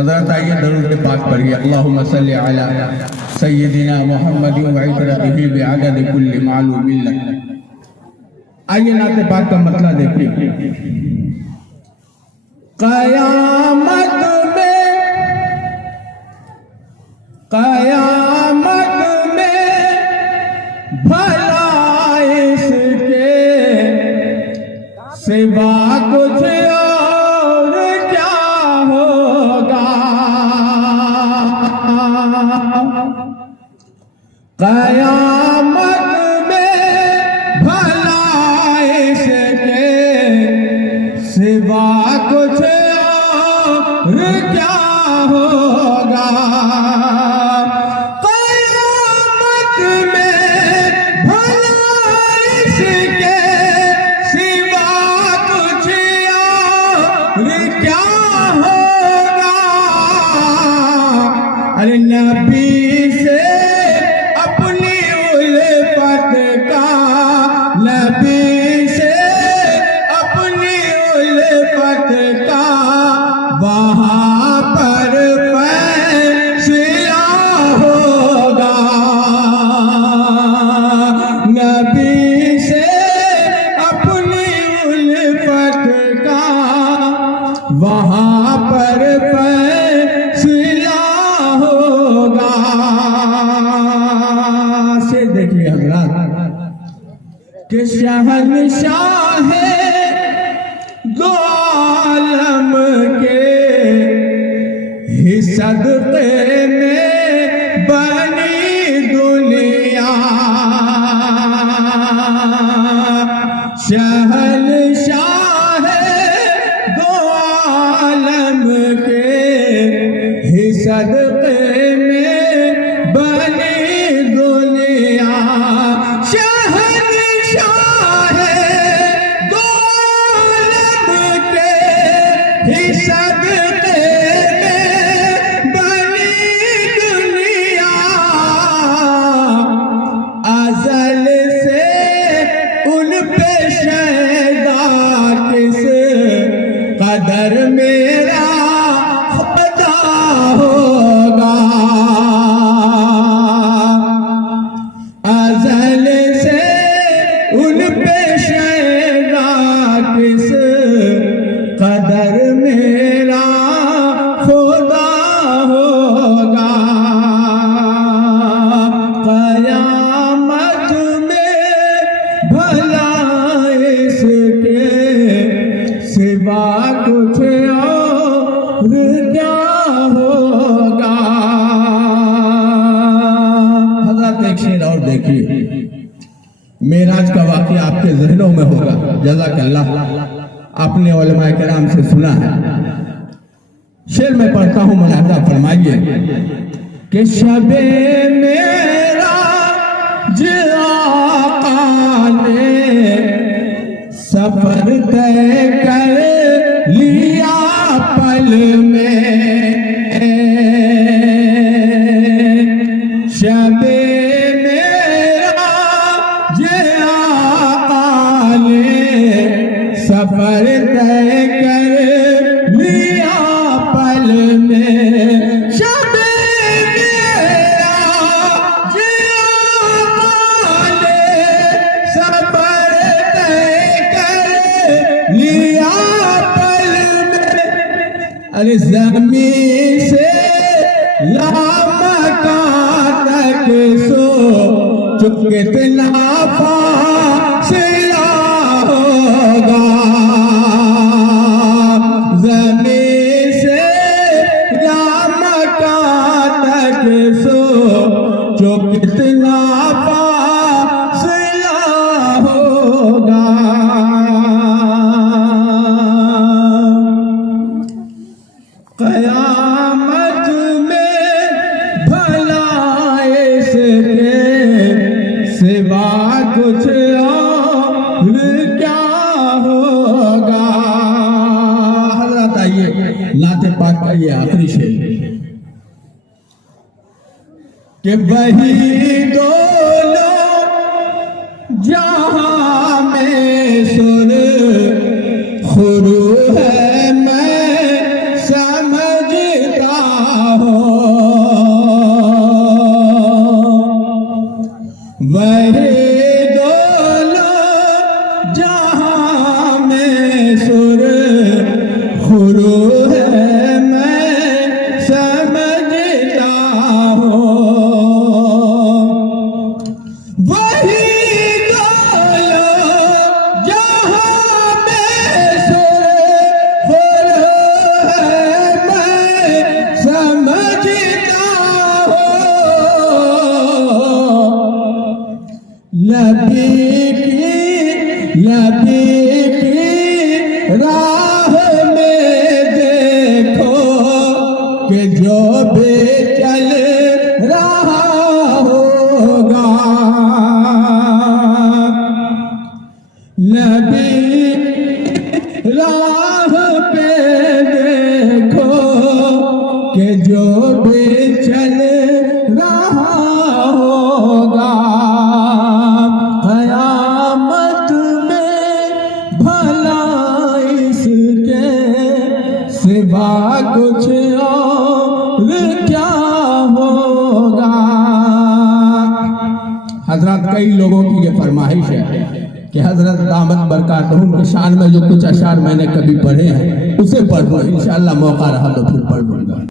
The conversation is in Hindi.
हज़रत आइए दरूद पाक पढ़िए। अल्लाहुम्मा सल्लि अला सय्यिदिना मुहम्मदिन व इतरतिही बिअदद कुल्लि मालूमिन लक। आइए नाते पाक का मतलब देखिए। क़यामत में भला इसके सिवा कुछ और क्या होगा। क़यामत में भला इसके सिवा कुछ और क्या होगा। क़यामत में भला इसके सिवा कुछ और क्या होगा। अरे नबी से अपनी उल्फत का, नबी से अपनी उल्फत का वहाँ पर फैसला होगा। नबी से अपनी उल्फत का वहाँ पर फैसला होगा। से देखिए हज़रात कि शहंशाह दो आलम के ही सदक़े में बनी दुनिया। शहंशाह दो आलम के ही सदक़े में बनी दुनिया। शहंशाह दो आलम के ही सदक़े में बनी दुनिया। अज़ल से उन पे शैदा किस कदर मेरा खुदा होगा। अज़ल से उन पे शैदा किस कदर मेरा खुदा होगा। क़यामत में भला इसके सिवा कुछ और क्या होगा। हज़रत एक शेर और देखिए। मेराज का वाक़या आपके ज़हनों में होगा। जज़ाकल्लाह, आपने उलमाए किराम से सुना है। शेर में पढ़ता हूँ, मुलाहिज़ा फरमाइए कि शबे मेराज आका ने सफर तय कर लिया पल में। शबे मेराज आका ने सफर तय कर लिया पल में। शबे मेराज आका ने सफर तय कर लिया पल में। अरे ज़मीन से लामकान तक सो चुप कितना फासला होगा। ज़मीन से लामकान तक सो चुप कितना फासला होगा। क़यामत में भला इसके सिवा कुछ और क्या होगा। हज़रत आइए नाते पाक का ये आखिरी शेर कि वही दोनों जहां में सुर खुरू है मैं समझता नबी की राह में देखो कि जो भी चल रहा होगा, नबी राह पे देखो कि जो भी चल रहा होगा, क़यामत में भला इसके सिवा कुछ और क्या होगा। हजरत कई लोगों की ये फरमाइश है कि हजरत दामद बरकातहुम के शान में जो कुछ अशार मैंने कभी पढ़े हैं उसे पढ़ लो, इंशाअल्लाह मौका रहा तो फिर पढ़ लूंगा।